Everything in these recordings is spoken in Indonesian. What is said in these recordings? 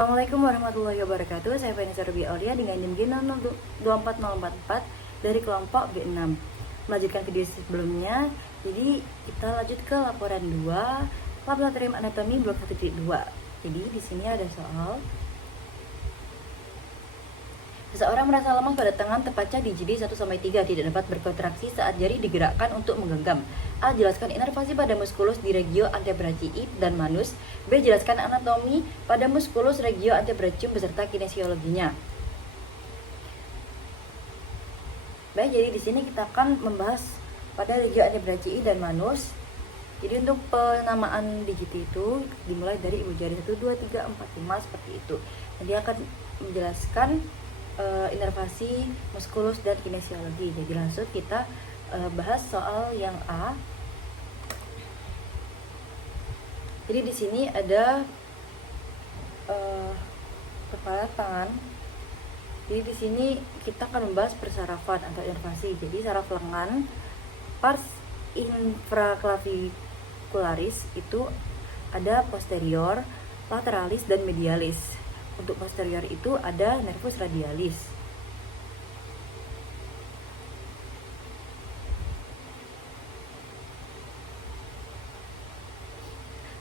Assalamualaikum warahmatullahi wabarakatuh. Saya Vanessa Ruby Aulia dengan NIM G24044 dari kelompok B6. Melanjutkan video sebelumnya, jadi kita lanjut ke laporan 2, laboratorium anatomi blok 1.2. Jadi di sini ada soal. Seseorang merasa lemah pada tangan, tepatnya di jari 1-3, tidak dapat berkontraksi saat jari digerakkan untuk menggenggam. A. Jelaskan inervasi pada muskulus di regio antebrachii dan manus. B. Jelaskan anatomi pada muskulus regio antebrachium beserta kinesiologinya. Baik, jadi di sini kita akan membahas pada regio antebrachii dan manus. Jadi untuk penamaan digit itu dimulai dari ibu jari 1, 2, 3, 4, 5 seperti itu. Jadi akan menjelaskan inervasi, muskulus, dan kinesiologi. Jadi langsung kita bahas soal yang A. Jadi di sini ada kepala tangan. Jadi di sini kita akan membahas persarafan atau inervasi. Jadi saraf lengan, pars infraclavicularis itu ada posterior, lateralis, dan medialis. Untuk posterior itu ada nervus radialis.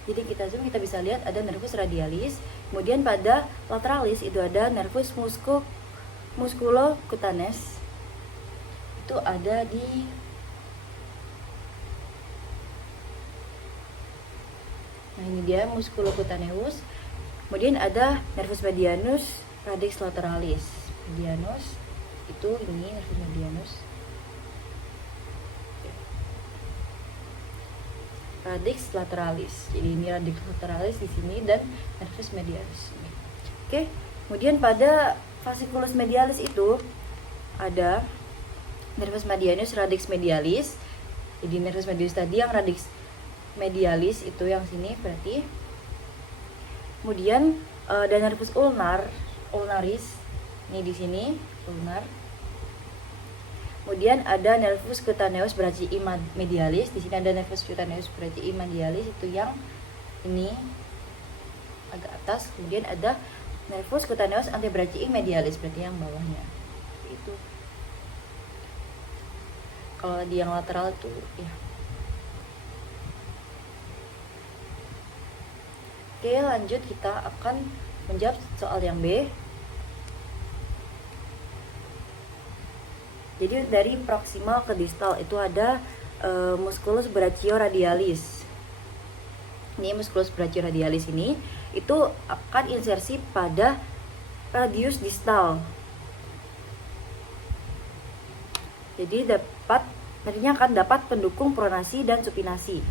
Jadi kita zoom, kita bisa lihat ada nervus radialis. Kemudian pada lateralis itu ada nervus musculocutaneus. Itu ada di ini dia musculocutaneus. Kemudian ada nervus medianus, radix lateralis. Medianus itu ini nervus medianus. Radix lateralis. Jadi ini radix lateralis di sini dan nervus medianus. Oke. Kemudian pada fasciculus medialis itu ada nervus medianus, radix medialis. Jadi nervus medialis tadi yang radix medialis itu yang sini berarti. Kemudian ada nervus ulnaris, ini di sini ulnar. Kemudian ada nervus cutaneus brachii medialis, di sini ada nervus cutaneus brachii medialis itu yang ini agak atas. Kemudian ada nervus cutaneus antebrachii medialis, berarti yang bawahnya. Itu. Kalau di yang lateral itu ya. Oke, lanjut kita akan menjawab soal yang B. Jadi dari proksimal ke distal itu ada musculus brachioradialis. Ini musculus brachioradialis ini itu akan insersi pada radius distal. Jadi nantinya akan dapat pendukung pronasi dan supinasi.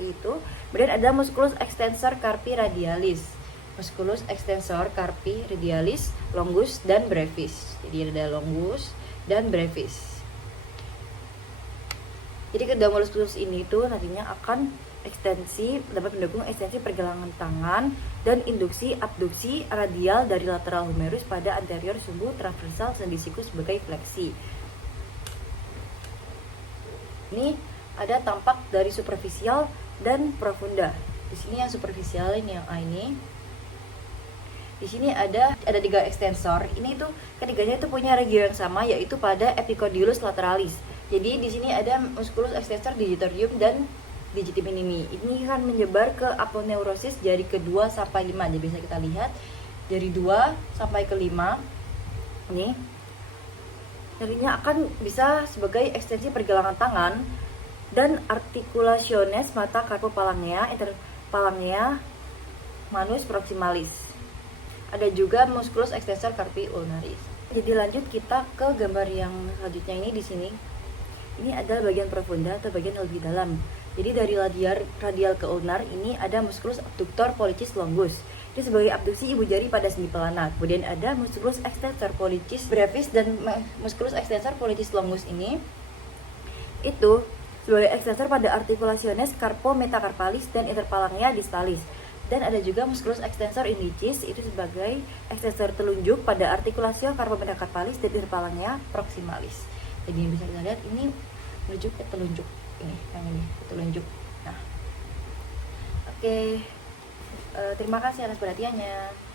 Itu. Kemudian ada musculus extensor carpi radialis. Musculus extensor carpi radialis, longus dan brevis. Jadi ada longus dan brevis. Jadi kedua musculus ini tuh nantinya akan dapat mendukung ekstensi pergelangan tangan dan induksi abduksi radial dari lateral humerus pada anterior sumbu transversal sendisikus sebagai fleksi. Ini ada tampak dari superficial dan profunda. Di sini yang superficial, ini yang A ini. Di sini ada 3 ekstensor. Ini tuh ketiganya itu punya regio yang sama, yaitu pada epicondylus lateralis. Jadi di sini ada musculus extensor digitorum dan digiti minimi. Ini akan menyebar ke aponeurosis jari ke-2 sampai 5. Jadi bisa kita lihat dari 2 sampai ke 5. Ini nantinya akan bisa sebagai ekstensi pergelangan tangan dan articulationes mata carpophalangia, interphalangia, manus proximalis. Ada juga musculus extensor carpi ulnaris. Jadi lanjut kita ke gambar yang selanjutnya ini di sini. Ini adalah bagian profunda atau bagian lebih dalam. Jadi dari radial ke ulnar ini ada musculus abductor pollicis longus. Itu sebagai abduksi ibu jari pada sendi pelana. Kemudian ada musculus extensor pollicis brevis dan musculus extensor pollicis longus ini itu sebagai ekstensor pada articulationes carpometacarpalis dan interphalangia distalis. Dan ada juga musculus extensor indicis itu sebagai ekstensor telunjuk pada articulatio carpometacarpalis dan interphalangia proximalis. Jadi bisa kita lihat ini menuju ke telunjuk. Ini yang ini telunjuk. Nah. Oke. Terima kasih atas perhatiannya.